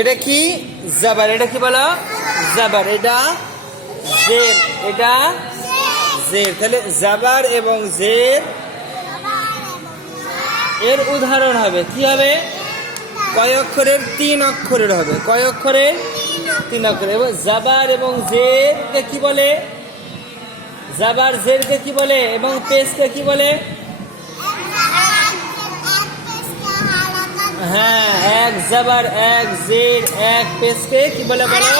এটা কি জাবার, এটা কি বলো জাবার, এটা জের, এটা জের। তাহলে জাবার এবং জের এর উদাহরণ হবে কি হবে? কয় অক্ষরের? 3 অক্ষরের হবে। কয় অক্ষরের? 3 অক্ষরের। এবং জাবার এবং জেরকে কি বলে? জাবার জেরকে কি বলে? এবং পেশকে কি বলে? হ্যাঁ, এক জাবার এক জের এক পেশকে কি বলে বলো?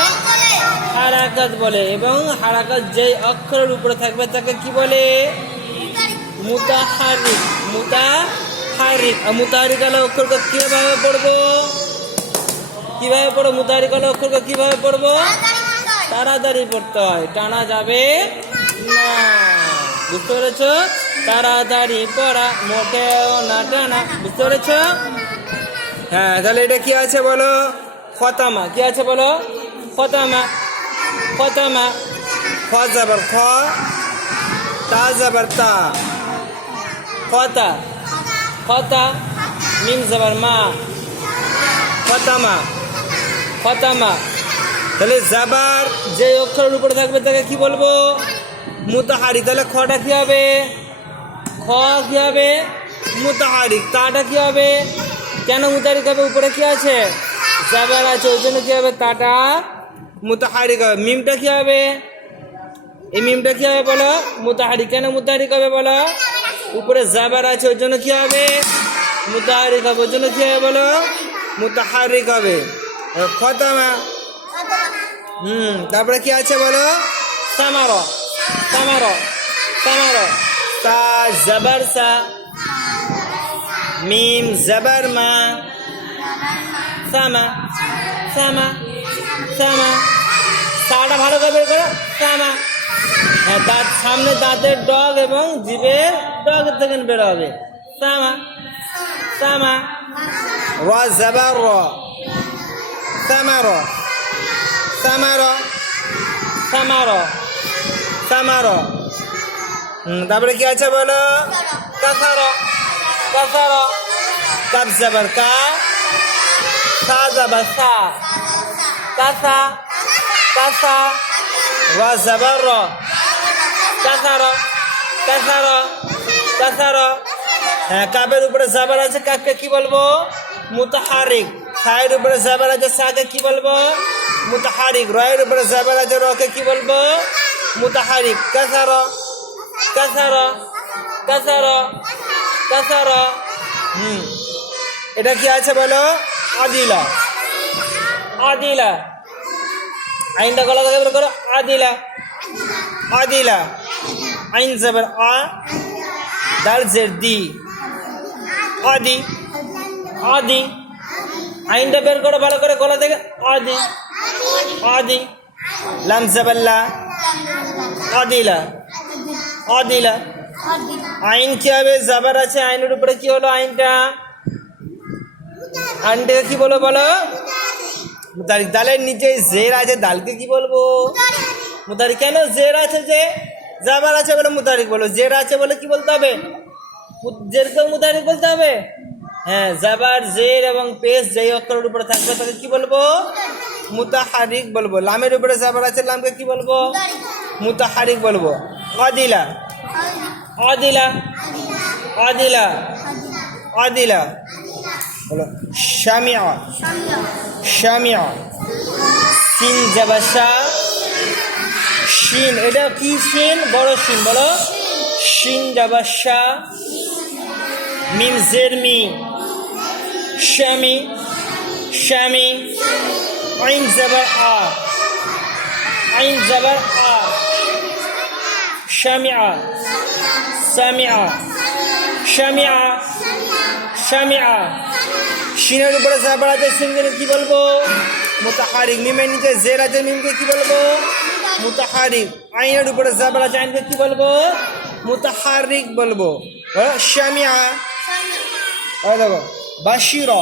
হারাকাত বলে। এবং হারাকাত যেই অক্ষরের উপরে থাকবে তাকে কি বলে? মুতাহারিক। মুতাহারিক। মুতাহারিক আলা অক্ষরকে কিভাবে পড়বো? কিভাবে পড়বো? মুতাহারিক আলা অক্ষরকে কিভাবে পড়বো? তাড়াতাড়ি পড়তে হয়, টানা যাবে না। বুঝতে পেরেছ? তাড়াতাড়ি পড়া, মোটেও না টানা। বুঝতে পেরেছ? হ্যাঁ, তাহলে এটা কি আছে বলো? খতামা। কি আছে বলো? খতামা। খতামা। খ জাবার খ, তা জাবার তা, খতা। খতা। মিম জাবার মা, খতামা। খতামা। তাহলে জাবার যে অক্ষরের উপরে থাকবে তাকে কি বলবো? মুতাহারিক। তাহলে খটা কি হবে? খ কি হবে? মুতাহারিক। তাটা কি হবে? কেন মুতাহারিক হবে? উপরে কি আছে? জাবার আছে, ওই জন্য কি হবে? তাটা মুতাহারিক হবে। মিমটা কি হবে? এই মিমটা কি হবে বলো? মুতাহারিক। কেন মুতাহারিক হবে বলো? উপরে জাবার আছে, ওই জন্য কি হবে? মুতাহারিক হবে। ওই জন্য কি হবে বলো? মুতাহারিক হবে। খতামা। তারপরে কি আছে বলো? সামার। সামার। সামার। তা জাবার সা, মিম জাবার মা, সামা। সামা। সামা। সাটা ভালো করে বের করো। সামা। হ্যাঁ, দাঁত সামনে দাঁতের ডগ এবং জিভের ডগ থেকে বের হবে। সামা। সামা। র জাবার র, সামার। সামার। সামার। সামার। তারপরে কি আছে বলো? কাসার। কাসার। কাব জাবার কা, সা জাবার সা, কাসা। কাসা। র জাবার র, কাসার। কাসার। কাসার। হ্যাঁ, কাবের উপরে জাবার আছে, কাকে কি বলবো? মুতাহারিক। সায়ের উপরে জাবার আছে, সাকে কি বলবো? মুতাহারিক। রয়ের উপরে জাবার আছে, রকে কি বলবো? মুতাহারিক। কাসার। কাসার। কাসার। কাসার। এটা কি আছে বলো? আদিলা। আদিলা। আইনটা গলা থেকে বের করো। আদিলা। আদিলা। আইন জাবার আ, দাল জের দি, আদি। আদি। আইনটা বের করো ভালো করে গলা থেকে। আদি। আদি। লাম জাবার লা, আদিলা। আদিলা। আইন কি হবে? জাবার আছে, আইনের উপরে কি হলো? আইনটা। আইনটাকে কি বলো বলো? মুতাহারিক। দালের নিচে জের আছে, দালকে কি বলবো? মুতাহারিক। কেন? জের আছে, যে জাবার আছে বলে মুতাহারিক বলো। জের আছে বলে কি বলতে হবে? জেরকেও মুতাহারিক বলতে হবে। হ্যাঁ, জাবার জের এবং পেশ যেই অক্ষরের উপরে থাকবে তাকে কি বলবো? মুতাহারিক বলবো। লামের উপরে জাবার আছে, লামকে কি বলবো? মুতাহারিক বলবো। আদিলা। আদিলা। আদিলা। আদিলা বলো। শামিয়া। শামিয়া। সিন জাবার শা, শিন। এটা কি শিন? বড় শিন বলো। শিন জাবার শা, মিম জের মি, শামি। শামি। আইন জাবার আ, আইন জাবার আ, শামিয়া। সামিয়া। শামিয়া। শামিয়া। শিনের উপরে জাবার আছে, সিনকে কি বলবো? মুতাহারিক। মিমের নিচে জের আছে, মিমকে কি বলবো? মুতাহারিক। আইনের উপরে জাবার আছে, আইনকে কি বলবো? মুতাহারিক বলবো। শামিয়া। দেখো, বাশিরা।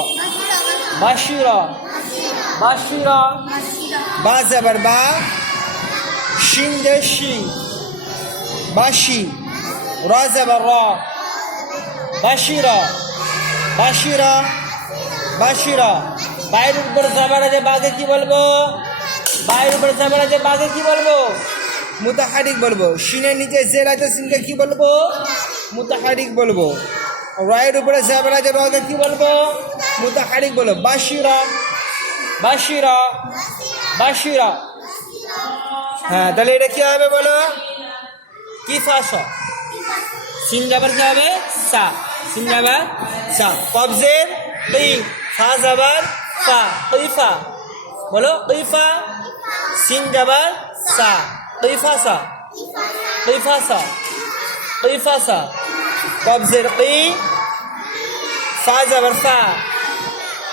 বাশিরা। বাশিরা। বা জাবার বা, শিন জে শি, বাশি। র জাবার র, বাশিরা। বাশিরা। বাশিরা। বাইরের উপরে জাবার আছে বাকে কি বলবো? বাইরের উপরে জাবার আছে বাকে কি বলবো? মুতাহারিক বলবো। শিনের নিচে জের আছে সিনকে কি বলবো? মুতাহারিক বলবো। রায়ের উপরে জাবার আছে রকে কি বলবো? মুতাহারিক বলবো। বাশিরা বাশিরা বাশিরা। হ্যাঁ, তাহলে এটা কি হবে বলো? কিফাসা। সিন জাবার কি হবে? সা। সিন জাবার সা। কবজের কি? ফা জাবার ফা। কিফা বলো। কিফা। সিন জাবার সা। কিফাসা কিফাসা কিফাসা। কবজের কি? ফা জাবার ফা।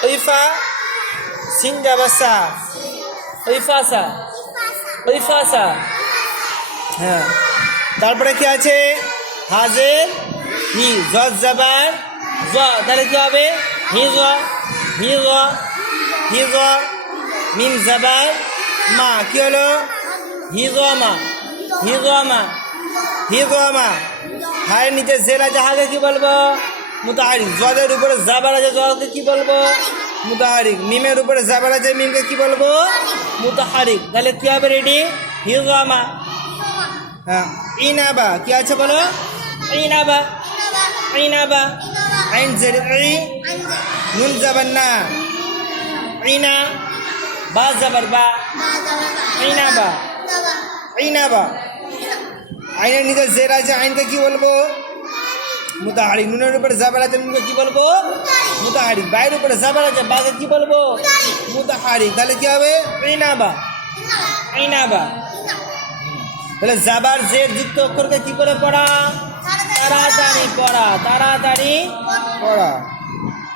কিফা। সিন জাবার সা। কিফাসা কিফাসা। হ্যাঁ, তারপরে কি আছে? হাজের হি জজ জাবার জ। তাহলে কি হবে? হিজ হিজ হিজ। মিম জাবার মা। কি হলো? হিজমা হিজমা হিজমা। হায়ের নিচে জের আছে হাকে কি বলবো? মুতাহারিক। জদের উপরে জাবার আছে জকে কি বলবো? মুতাহারিক। মিমের উপরে জাবার আছে মিমকে কি বলবো? মুতাহারিক। তাহলে কি হবে? রেডি? হিজমা। হ্যাঁ, ইনাবা। কি আছে বলো? ইনাবা ইনাবা। আইন জের ই। নুন জাবার না। ইনা। বা জাবার বা। ইনাবা ইনাবা। আইনের নিচে জের আছে আইনকে কি বলবো? মুতাহারিক। নুনের উপরে জাবার আছে নুনকে কি বলবো? মুতাহারিক। বাইরের উপরে জাবার আছে বাকে কি বলবো? মুতাহারিক। তাহলে কি হবে? ইনাবা ইনাবা। তাহলে জাবার জের যুক্ত অক্ষরকে কি করে পড়া? তাড়াতাড়ি পড়া, তাড়াতাড়ি পড়া।